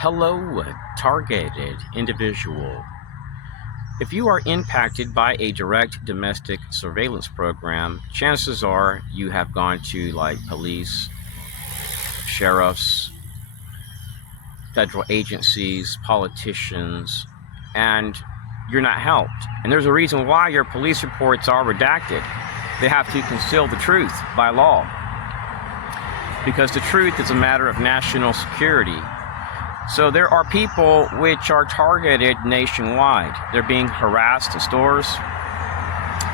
Hello, targeted individual. If you are impacted by a direct domestic surveillance program, chances are you have gone to like police, sheriffs, federal agencies, politicians, and you're not helped. And there's a reason why your police reports are redacted. They have to conceal the truth by law, because the truth is a matter of national security. So there are people which are targeted nationwide. They're being harassed in stores,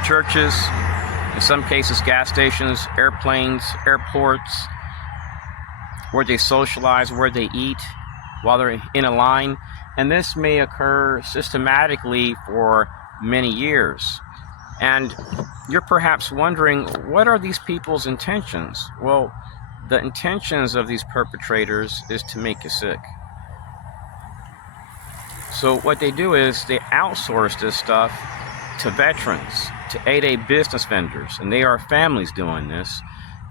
churches, in some cases gas stations, airplanes, airports, where they socialize, where they eat, while they're in a line. And this may occur systematically for many years. And you're perhaps wondering, what are these people's intentions? Well, the intentions of these perpetrators is to make you sick. So what they do is they outsource this stuff to veterans, to 8A business vendors, and they are families doing this.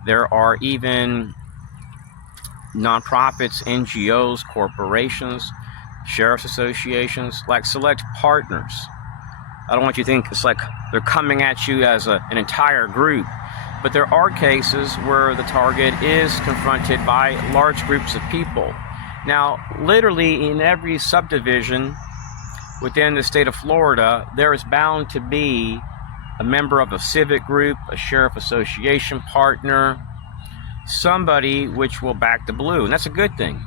There are even nonprofits, NGOs, corporations, sheriff's associations, like select partners. I don't want you to think it's like they're coming at you as an entire group, but there are cases where the target is confronted by large groups of people. Now, literally in every subdivision within the state of Florida, there is bound to be a member of a civic group, a sheriff association partner, somebody which will back the blue, and that's a good thing.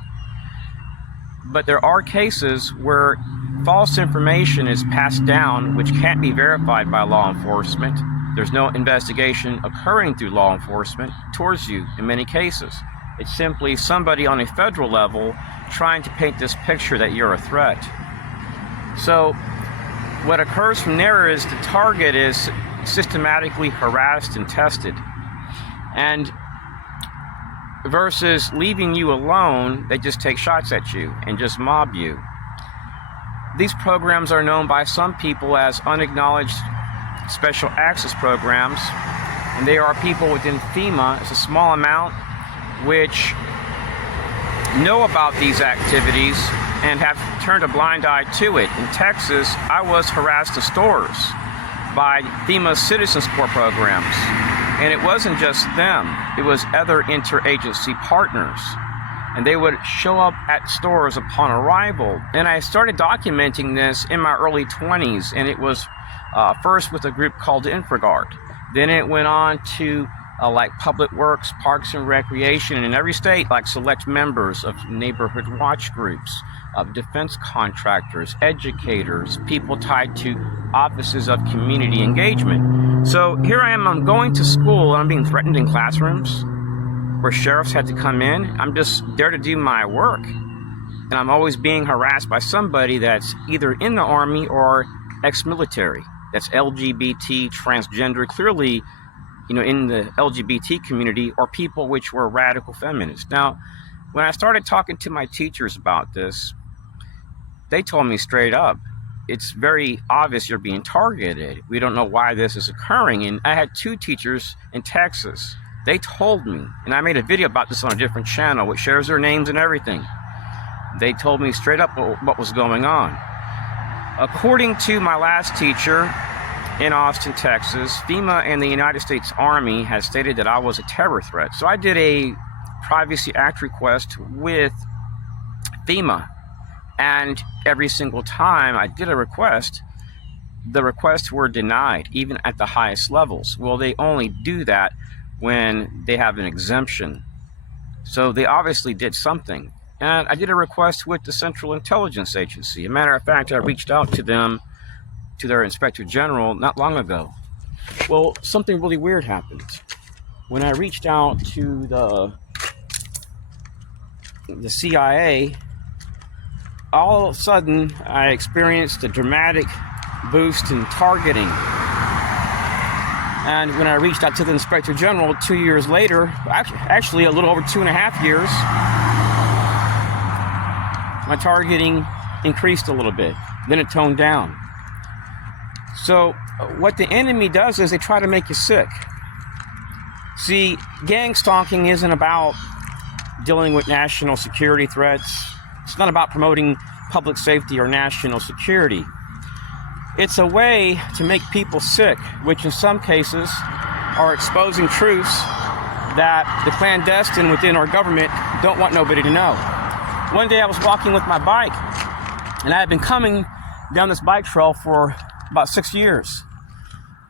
But there are cases where false information is passed down which can't be verified by law enforcement. There's no investigation occurring through law enforcement towards you in many cases. It's simply somebody on a federal level trying to paint this picture that you're a threat. So what occurs from there is the target is systematically harassed and tested. And versus leaving you alone, they just take shots at you and just mob you. These programs are known by some people as unacknowledged special access programs, and they are people within FEMA. It's a small amount which know about these activities and have turned a blind eye to it. In Texas, I was harassed in stores by Femas Citizens Corps programs. And it wasn't just them, it was other interagency partners. And they would show up at stores upon arrival. And I started documenting this in my early 20s, and it was first with a group called InfraGuard. Then it went on to like Public Works, Parks and Recreation, and in every state, like select members of neighborhood watch groups, of defense contractors, educators, people tied to offices of community engagement. So here I am, I'm going to school, and I'm being threatened in classrooms where sheriffs had to come in. I'm just there to do my work. And I'm always being harassed by somebody that's either in the Army or ex-military, that's LGBT, transgender, clearly, in the LGBT community, or people which were radical feminists. Now, when I started talking to my teachers about this, they told me straight up, it's very obvious you're being targeted. We don't know why this is occurring. And I had two teachers in Texas. They told me, and I made a video about this on a different channel, which shares their names and everything. They told me straight up what was going on. According to my last teacher in Austin, Texas, FEMA and the United States Army has stated that I was a terror threat. So I did a Privacy Act request with FEMA. And every single time I did a request, the requests were denied, even at the highest levels. Well, they only do that when they have an exemption. So they obviously did something. And I did a request with the Central Intelligence Agency. As a matter of fact, I reached out to them, to their Inspector General, not long ago. Well, something really weird happened. When I reached out to the CIA, all of a sudden, I experienced a dramatic boost in targeting. And when I reached out to the Inspector General 2 years later, actually a little over 2.5 years, my targeting increased a little bit. Then it toned down. So what the enemy does is they try to make you sick. See, gang stalking isn't about dealing with national security threats, It's not about promoting public safety or national security. It's a way to make people sick, which in some cases are exposing truths that the clandestine within our government don't want nobody to know. One day I was walking with my bike, and I had been coming down this bike trail for about 6 years.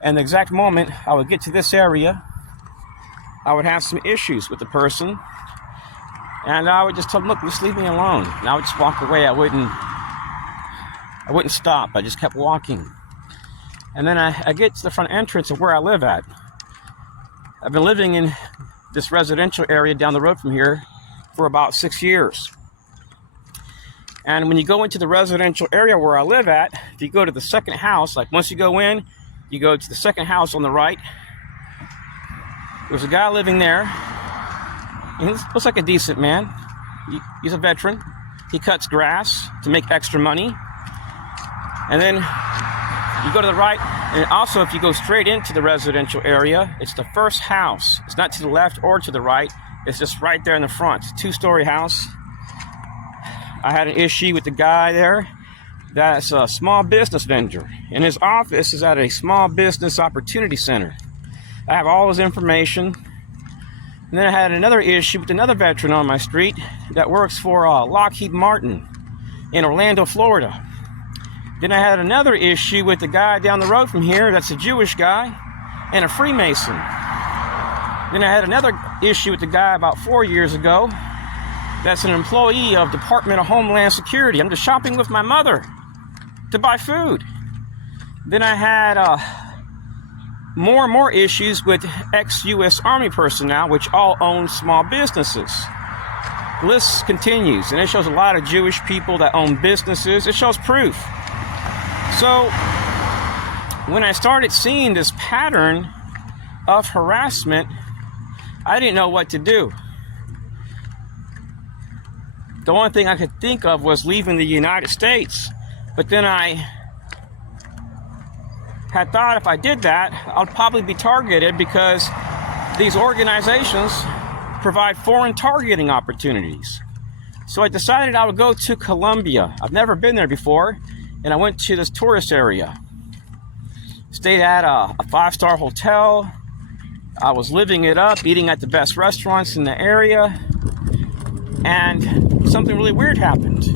And the exact moment I would get to this area, I would have some issues with the person, and I would just tell them, look, just leave me alone. And I would just walk away. I wouldn't stop. I just kept walking. And then I get to the front entrance of where I live at. I've been living in this residential area down the road from here for about 6 years. And when you go into the residential area where I live at, if you go to the second house, like once you go in, you go to the second house on the right, there's a guy living there. He looks like a decent man. He's a veteran. He cuts grass to make extra money. And then you go to the right, and also if you go straight into the residential area, it's the first house. It's not to the left or to the right. It's just right there in the front. It's a 2-story house. I had an issue with the guy there. That's a small business vendor, and his office is at a small business opportunity center. I have all his information. And then I had another issue with another veteran on my street that works for Lockheed Martin in Orlando, Florida. Then I had another issue with the guy down the road from here that's a Jewish guy and a Freemason. Then I had another issue with the guy about 4 years ago that's an employee of Department of Homeland Security. I'm just shopping with my mother to buy food. Then I had more and more issues with ex-U.S. Army personnel, which all own small businesses. The list continues, and it shows a lot of Jewish people that own businesses. It shows proof. So when I started seeing this pattern of harassment, I didn't know what to do. The only thing I could think of was leaving the United States. But then I had thought if I did that, I'll probably be targeted because these organizations provide foreign targeting opportunities. So I decided I would go to Colombia. I've never been there before, and I went to this tourist area. Stayed at a 5-star hotel. I was living it up, eating at the best restaurants in the area, and something really weird happened.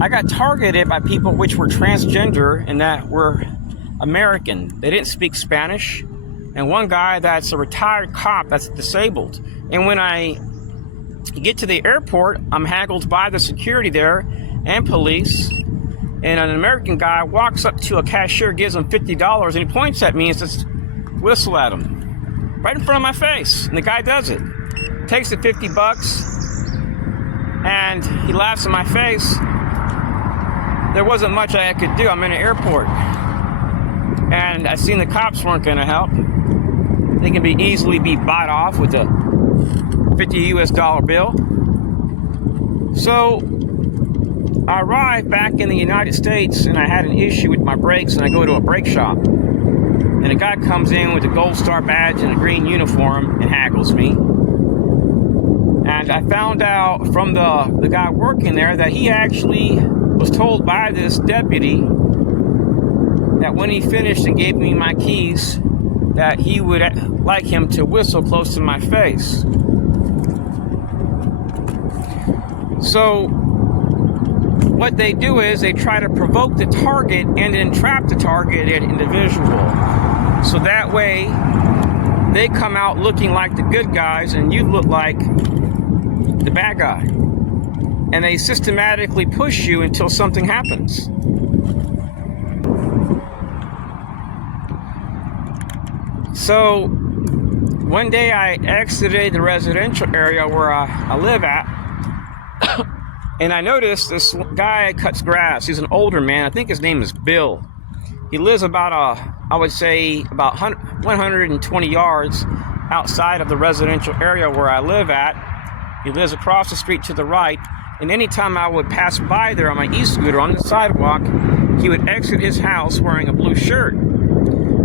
I got targeted by people which were transgender and that were American. They didn't speak Spanish, and one guy that's a retired cop that's disabled. And when I get to the airport, I'm haggled by the security there and police, and an American guy walks up to a cashier, gives him $50, and he points at me and says, whistle at him right in front of my face. And the guy does it, takes the $50, and he laughs in my face. There wasn't much I could do. I'm in an airport. And I seen the cops weren't going to help. They can easily be bought off with a $50 US bill. So I arrived back in the United States, and I had an issue with my brakes, and I go to a brake shop. And a guy comes in with a gold star badge and a green uniform and haggles me. And I found out from the guy working there that he actually was told by this deputy that when he finished and gave me my keys, that he would like him to whistle close to my face. So what they do is they try to provoke the target and entrap the targeted individual. So that way they come out looking like the good guys and you look like the bad guy. And they systematically push you until something happens. So one day I exited the residential area where I live at, and I noticed this guy cuts grass. He's an older man. I think his name is Bill. He lives about, I would say, about 120 yards outside of the residential area where I live at. He lives across the street to the right. And anytime I would pass by there on my e-scooter on the sidewalk, he would exit his house wearing a blue shirt.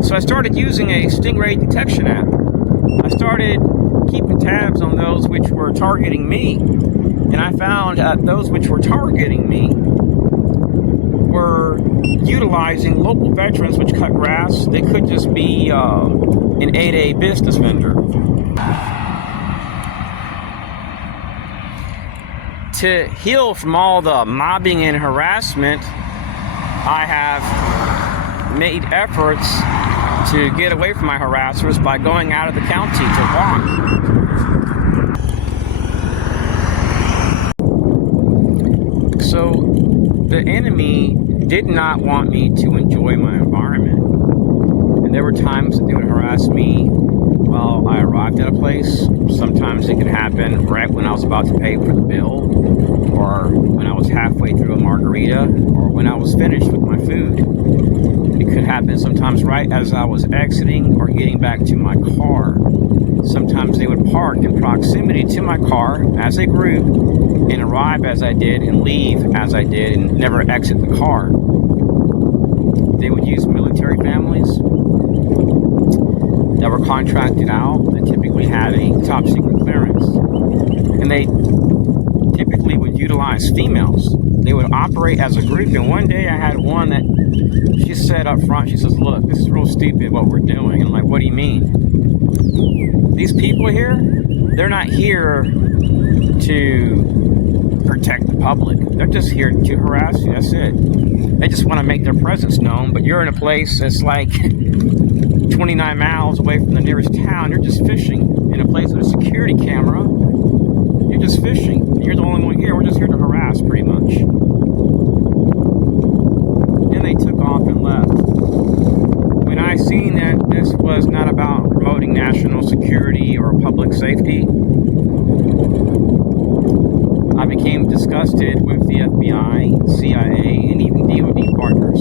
So I started using a stingray detection app. I started keeping tabs on those which were targeting me. And I found found that those which were targeting me were utilizing local veterans which cut grass. They could just be an 8A business vendor. To heal from all the mobbing and harassment, I have made efforts to get away from my harassers by going out of the county to walk. So the enemy did not want me to enjoy my environment. And there were times that they would harass me while I arrived at a place. Sometimes it could happen right when I was about to pay for the bill, or when I was halfway through a margarita, or when I was finished with my food. It could happen sometimes right as I was exiting or getting back to my car. Sometimes they would park in proximity to my car as a group and arrive as I did and leave as I did and never exit the car. They would use military families that were contracted out, that typically had a top secret clearance. And they typically would utilize females. They would operate as a group. And one day I had one that she said up front, she says, "Look, this is real stupid what we're doing." And I'm like, "What do you mean?" These people here, they're not here to protect the public. They're just here to harass you. That's it. They just want to make their presence known, but you're in a place that's like 29 miles away from the nearest town. You're just fishing in a place with a security camera. You're just fishing. You're the only one here. We're just here to harass, pretty much. Then they took off and left. When I seen that this was not about promoting national security or public safety, I became disgusted with the FBI, CIA, and even DOD partners.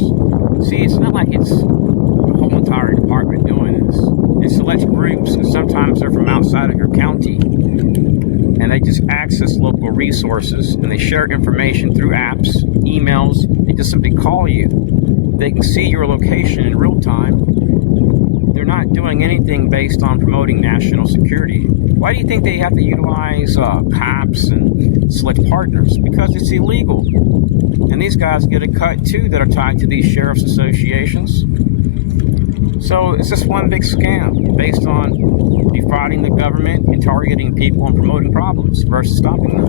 See, it's not like it's the whole entire department doing this. It's select groups, and sometimes they're from outside of your county. And they just access local resources, and they share information through apps, emails. They just simply call you. They can see your location in real time. They're not doing anything based on promoting national security. Why do you think they have to utilize cops and select partners? Because it's illegal. And these guys get a cut too that are tied to these sheriff's associations. So it's just one big scam based on defrauding the government and targeting people and promoting problems versus stopping them.